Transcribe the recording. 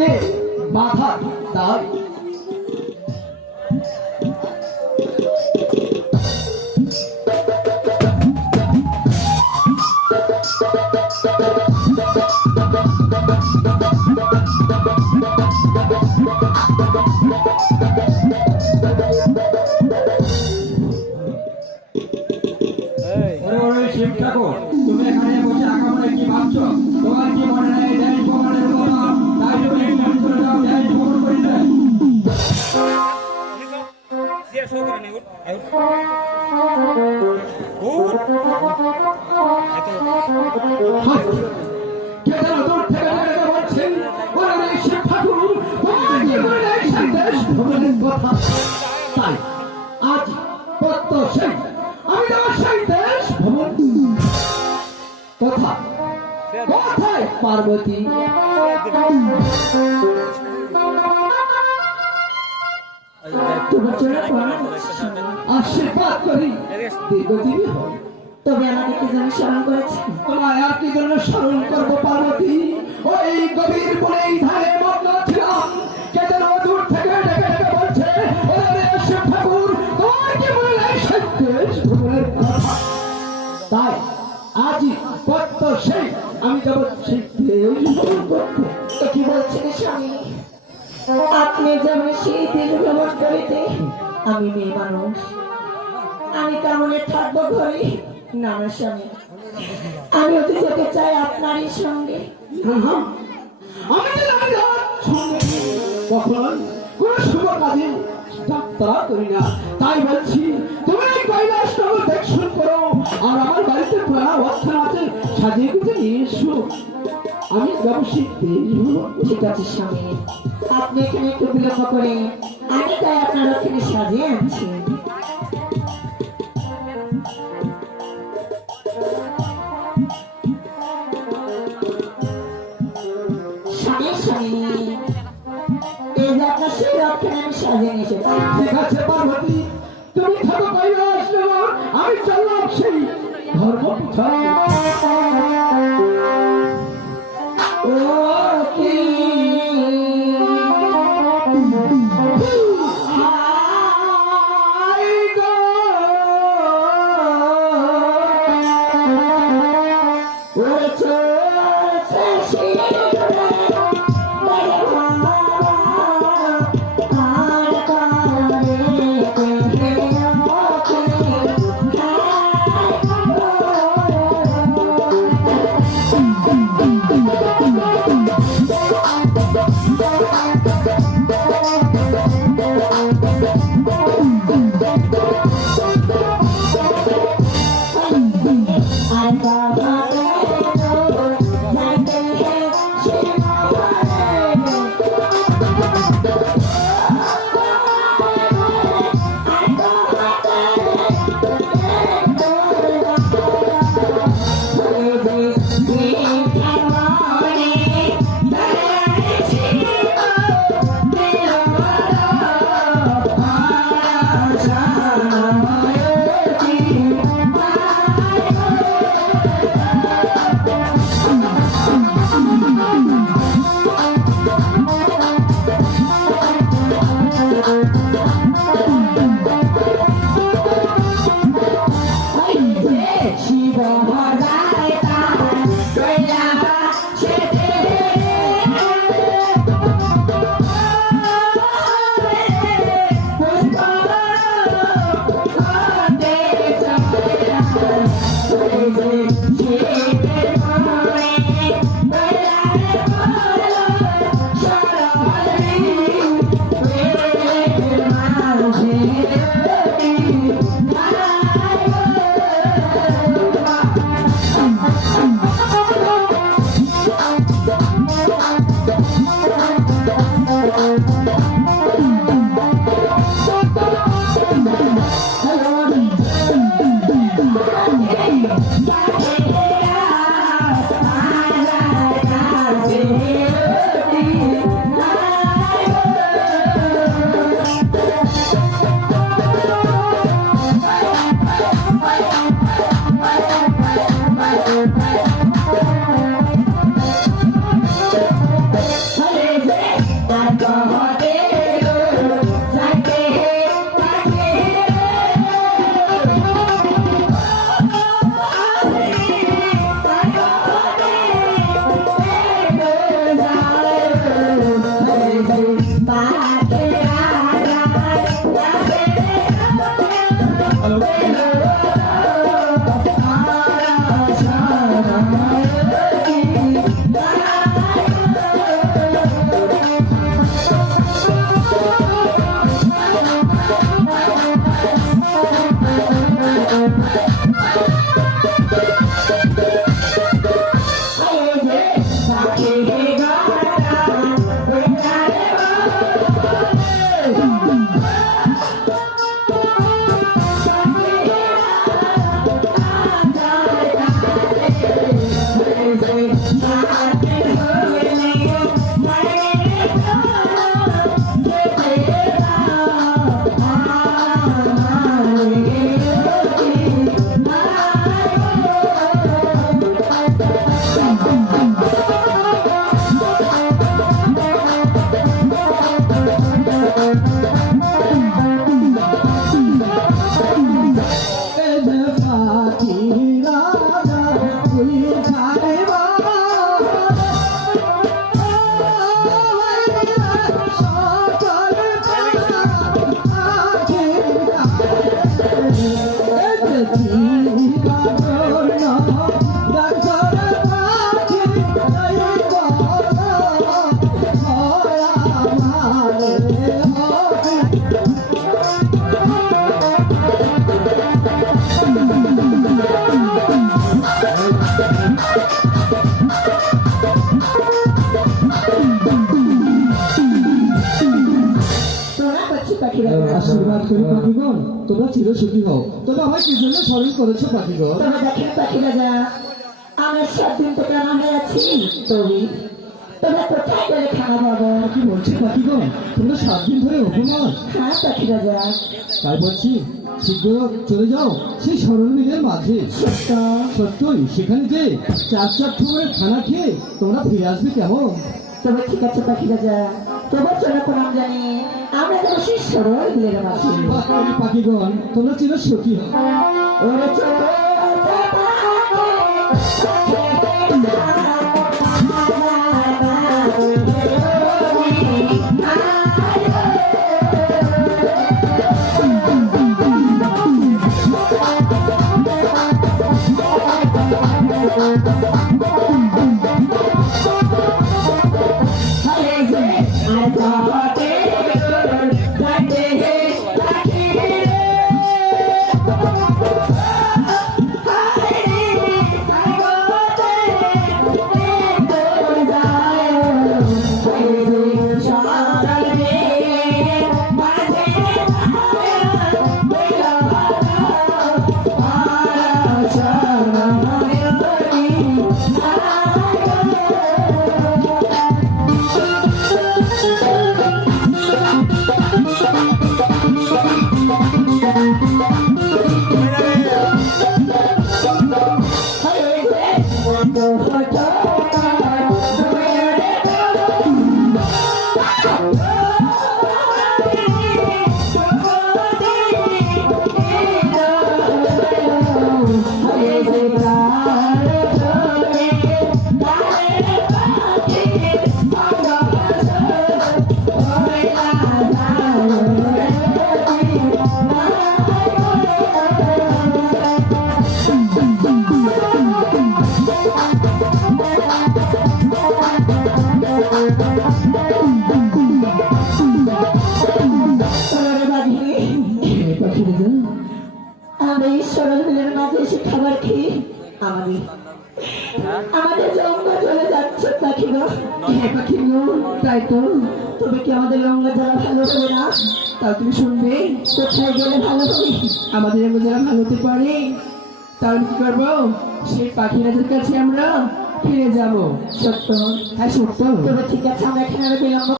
কে বাধা দেয়? শিব ঠাকুর, তুমি এখানে বসে আঁকামনে কি ভাবছো? তোমার কি মনে নেই দেশ ভ্রমণের কথা? তাই তুমি চলে যাও দেশ ভ্রমণ করিতে। কে যেন দূর থেকে ডেকে বলছেন, বলে নেই শিব ঠাকুর, তোমার কি মনে নেই সেই দেশ ভ্রমণের কথা? তাই আজ প্রত্যেক আমি তোমার সেই দেশ ভ্রমণ কথা। কোথায় পার্বতী? আশীর্বাদ করি দীর্ঘজীবী হও। তবে আমাকে কি জন্য স্মরণ করেছেন? তোমায় আর কি জন্য স্মরণ করবো পার্বতী? ওই গভীর বনেই ধারে মগ্ন ছিলাম, কে যেন দূর থেকে ডেকে ডেকে বলছে, ওরে শিব ঠাকুর, তোমার কি মনে নেই সেই দেশ ভ্রমণের কথা? তাই আজই প্রত্যেক আমি যাব সেই দেশ ভ্রমণ করতে। তো কি বলছেন স্বামী? আপনি যেমন সেই দেশ ভ্রমণ করিতে, আমি মেয়ে মানুষ, আমি কেমন থাকবো ঘরে? না না স্বামী, আমি অতি যেতে চাই আপনারই সঙ্গে। আমি কখন কোন শুভ কাজে যাত্রা করি না, তাই বলছি তুমি এই কৈলাস নগর দেখশন করো, আর আমার বাড়িতে প্রাণ অবস্থান আছে, সাজিয়ে গুজে নিয়ে এসো, আমি যাবো সেই দেশ ভ্রমণ। ঠিক আছে স্বামী, আপনি এখানে একটু বিলম্ব করে, আমি তাই আপনার ওখানে সাজিয়ে আনছি। স্বামী স্বামী, এই যে আপনার সেই রক্ষণে আমি সাজিয়ে নিয়ে এসেছি। ঠিক আছে পার্বতী, তুমি থাকো কৈলাস নগর, আমি চললাম সেই ধর্ম প্রচার। ও কি হাই গো, ওরে চলছে শিরে আর কারে কে পাখি রাজা। আশীর্বাদ করি পাখিগণ, তোমরা চিরসুখী হও। তবে আমায় কি জন্য স্মরণ করেছো পাখিগণ? তবে দেখেন পাখি রাজা, আমরা 7 দিন থেকে রান্না হয়ে আছি। তবে কোথায় গেলে খাওয়া পাবো? কি বলছি পাখিগণ, তোমরা 7 দিন ধরে উপবাস? হ্যাঁ পাখি রাজা, তাই বলছি শীঘ্র চলে যাও সেই সরল মিলের মাঝে। সত্য। সত্যই সেখানে যে 4 ঠোঙের খানা খেয়ে তোমরা ফিরে আসবে কেমন? তবে ঠিক আছে পাখি রাজা, তবে চলো প্রণাম জানি আমরা তো সেই সরল বিলের মাঝে। আশীর্বাদ করি পাখিগণ, তোমরা চিরসুখী হও। ওরে চলো আমরা এই সরল বিলের মাঝে এসে খাবার খেয়ে আমাদের লঙ্কা চলে যাচ্ছে পাখিরা। হ্যাঁ পাখিগণ, তাই তো। তবে কি আমাদের লঙ্কা যারা ভালো হবে না? তাও তুমি শুনবে, কোথায় গেলে ভালো হবে? আমাদের এমন যারা ভালো হতে পারে তাহলে কি করবো? সেই পাখিরাদের কাছে আমরা ফিরে যাব। সত্য। হ্যাঁ সত্য। তবে ঠিক আছে, আমরা এখানে আর বিলম্ব